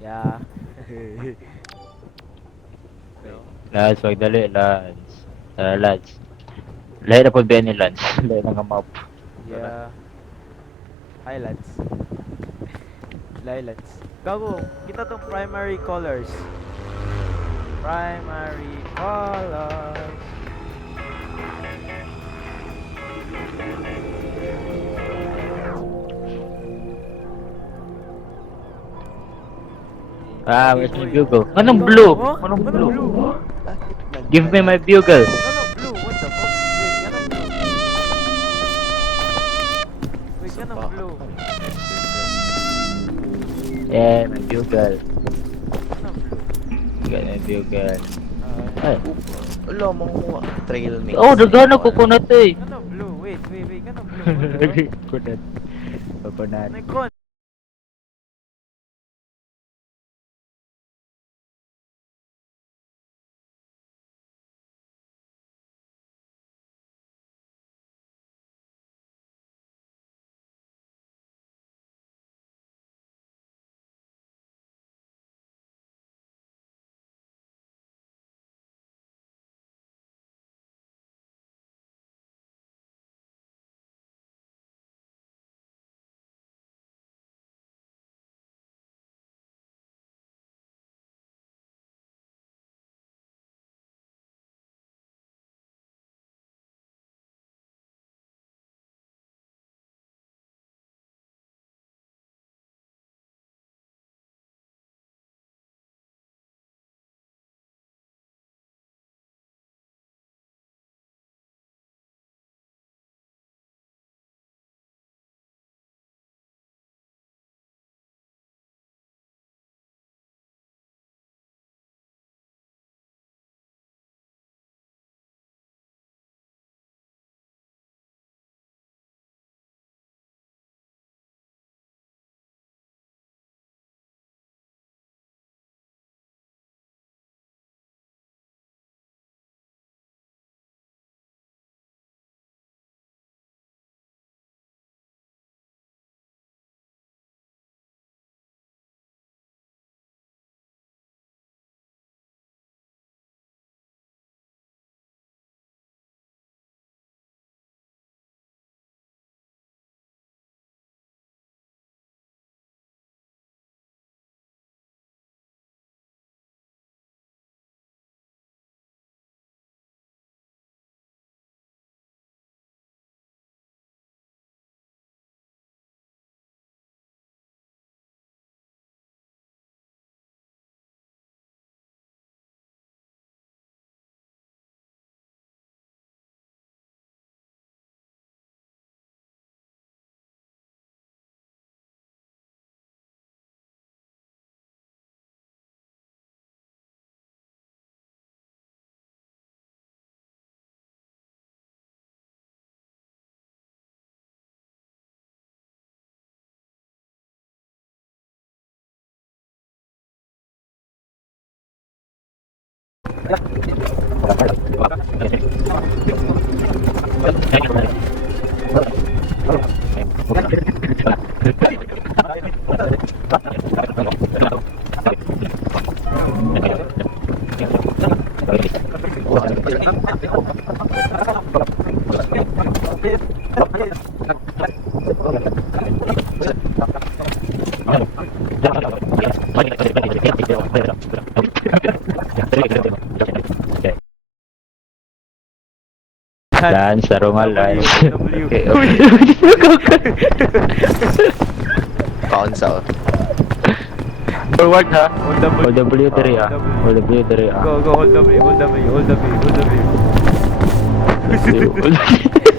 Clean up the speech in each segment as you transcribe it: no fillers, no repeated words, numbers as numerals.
Yeah. No? Wait. Lads, magdali, lads. Tara, lads. Lahat na po ba ni lads? Lahat na map. Tara. Yeah. Highlights. Highlights. Gago, kita tong primary colors. Primary colors. Ah, Okay, where's my boy. bugle? Anong Gago, blue? oh? Anong Anong blue? blue? Bakit Give me my bugle. Anong blue? What the fuck? Wait, anong blue? Wait, anong blue? Yeah, my bugle. Anong blue? Got my bugle. Ah, Ay. Wala, mga trail mix. Oh, dagana coconut eh. anong blue? Wait, anong blue? What the fuck? Coconut. Coconut. Nikon. Lance, laro nga Lance. W. Okay, Uy! Council. Forward ha. Hold W. Hold W three ah. Hold W three ah. Go, hold W, hold W, hold W, hold W.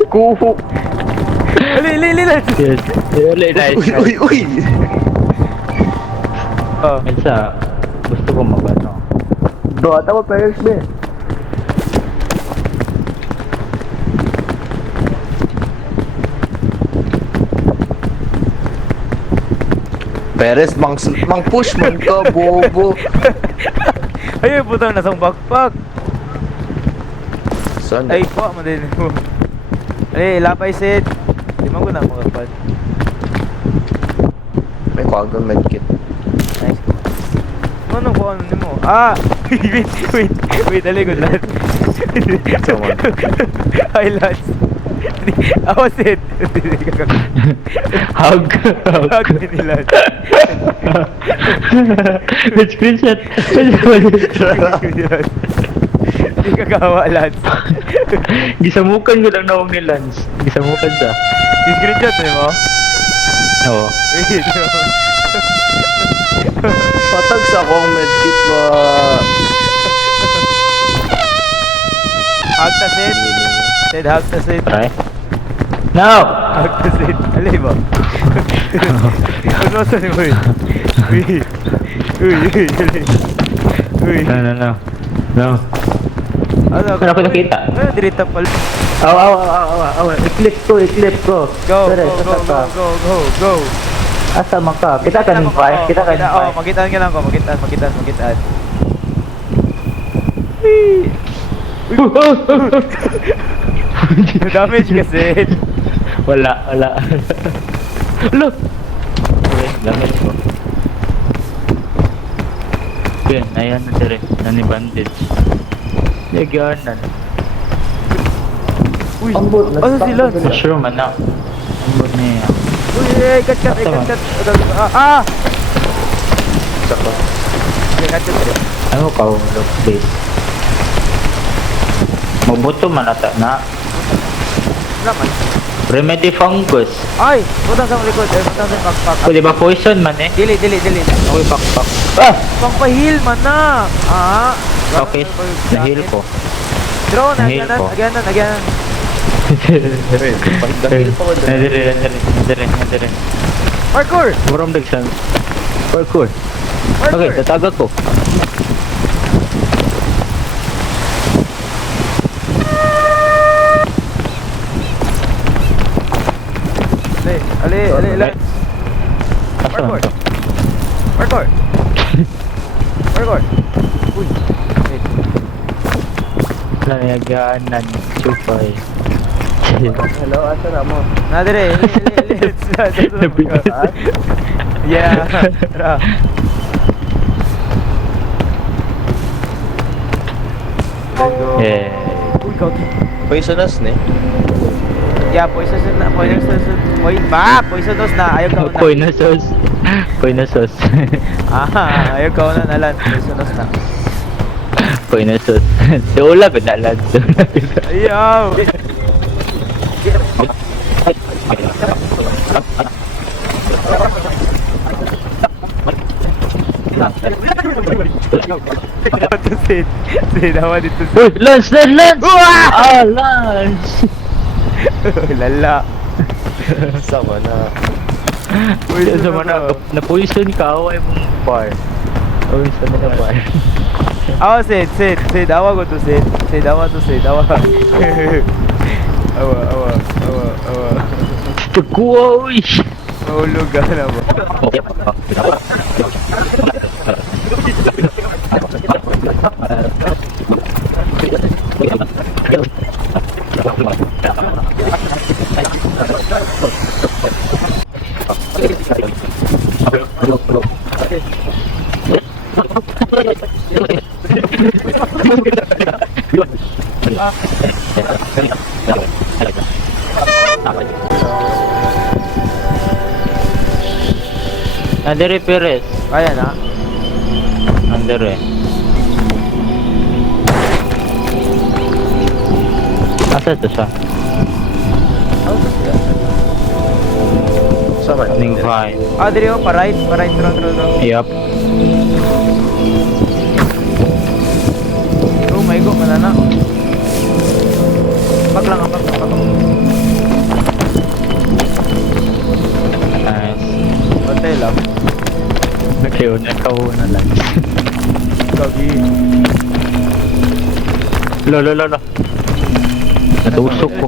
Kuhu. Ali. Yes. Really nice. Uy! Oh. Minsa, gusto ko magano. Bro, ata mo players ba? Peres, mang push man ka, bobo. Ay, putang nasang backpack. Saan? Ay, kuha mo din. Ay, lapay set. Di man ko na makapad. May kwag ng medkit. Nice. Ano ko ano mo? Ah! Wait, aligod lahat. Someone. Hi lads. Awas it. Hug. Hug ni lads. Screenshot. Hindi kagawa lads. Gisamukan ko lang nawag ni Lance. Gisamukan siya. Yung screenshot mo? Oo. Wait. Patag sa akong medkit ba? Hug ta Sid. Sid, hug ta Sid. Try. No! Hug ta Sid. Alay ba? Ano sa ni mo? Uy. No. Ano? Wala ko nakita. Ano, dirita pala. Aw. I-clip ko. Go, Tara, go, sasa ka. go. Asa man ka? Kita ka ng fire. Kita ka ng Oh, fire. magitaan ka lang ko. Magitaan. Damage kasi. Wala. Look! Okay, damage ko. Okay, ayan na dire. Nani bandage. Lagyan. Uy, ano sila? Mushroom, ano? Ambot niya. Uy, cut. Ah! Saka. Okay, cut. Ano ka, look, please. Mabuto man ata na. Naman. Remedy fungus. Ay! Butang sa likod. Butang sa backpack. O, di ba poison man eh? Dili. Okay, backpack. Ah! Pangpahil man na. Ah! Okay, nahil ko. Draw na, Nahil ko. again. Pagdahil pa ko doon. Nadire. Parkour! Murong dagsan. Parkour. Okay, tatagak ko. Ali. Asa man to? Parkour. Uy. Wait. Nayaganan. Chupay. Hello, asa na mo? Nadire. Nabigat. Yeah. Tara. Let's go. Yeah. Uy, kauti. Poisonous ne? Yeah, poisonous na. Poisonous na. Ayaw ka na. Koy na sauce. Ayaw ka na nalan. Poisonous na. Koy na sauce. Dola ko na lang. Ayaw! Ito Sid. Awa dito Sid. Uy, Lance! Ah, Lance! Lala. Sama na. Uy, Sa mana na-poison ka, away mong bar. Away sa mga bar. Awa Sid. Awa ko to Sid. Awa. Awa. Tagkuha, uy! Mahulog ka na ba? Nandere Perez. Kaya na. Nandere. Asa ito siya? Sama na. Ning fine. Diri mo, pa-right. Draw. Yup. Oh my god, manana. Pak lang. Nice. Patay lang. Nakayon na na lang. Gagi. Lo. Natusok ko.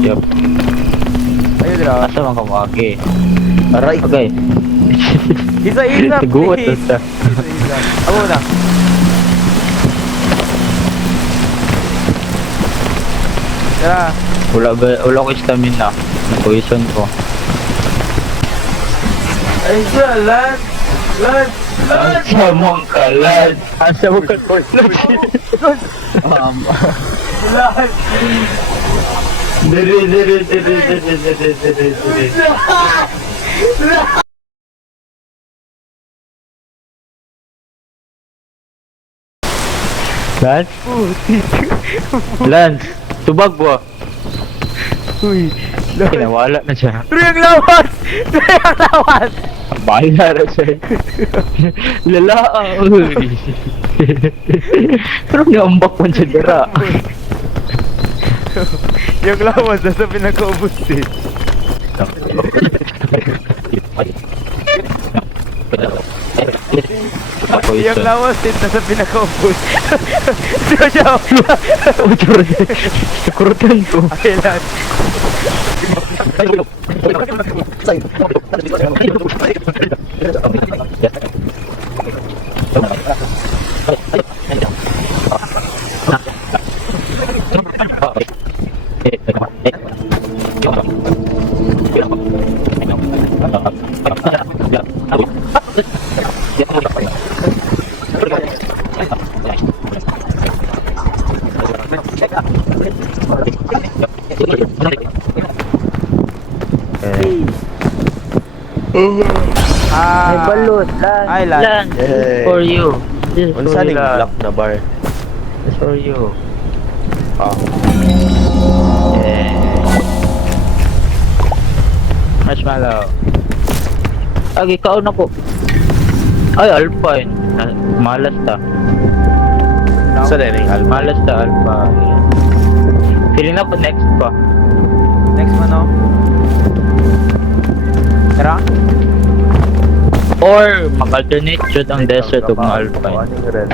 Yup. Ayun, dira. Asa man kamagi? Aray. Okay. Isa, Taguot na please. siya. Isa. Abo na. Tara. Wala ko stamina. Poison ko. Ay, siya, Lance. Asa mong kalan. Asa mong kalan. Diri. Lance? Lance, tubag mo. Uy. Kinawala na siya. Pero yung lawas! Pero yung lawas! Bahala na siya. Lala, uy. Pero niambak mo siya dira. Yung lawas nasa pinag-ubus eh. Yung lawas din nasa pinag-ubus. Ito siya. Kurutan ko. Kailan? Ay, balot, Lance. Ay, Lance. Lance, this is for you. This is for Unsa you, ning Lance. lock na bar? This is for you. Ah. Marshmallow. Agi, kaon ako. Ay, Alpine. Malas ta. Sa ning alma. Malas ta, Alpha. Feeling na po next pa. Next mo no? Tara? Or, mag-alternate shoot ang desert ug mga Alpine. Ano rin?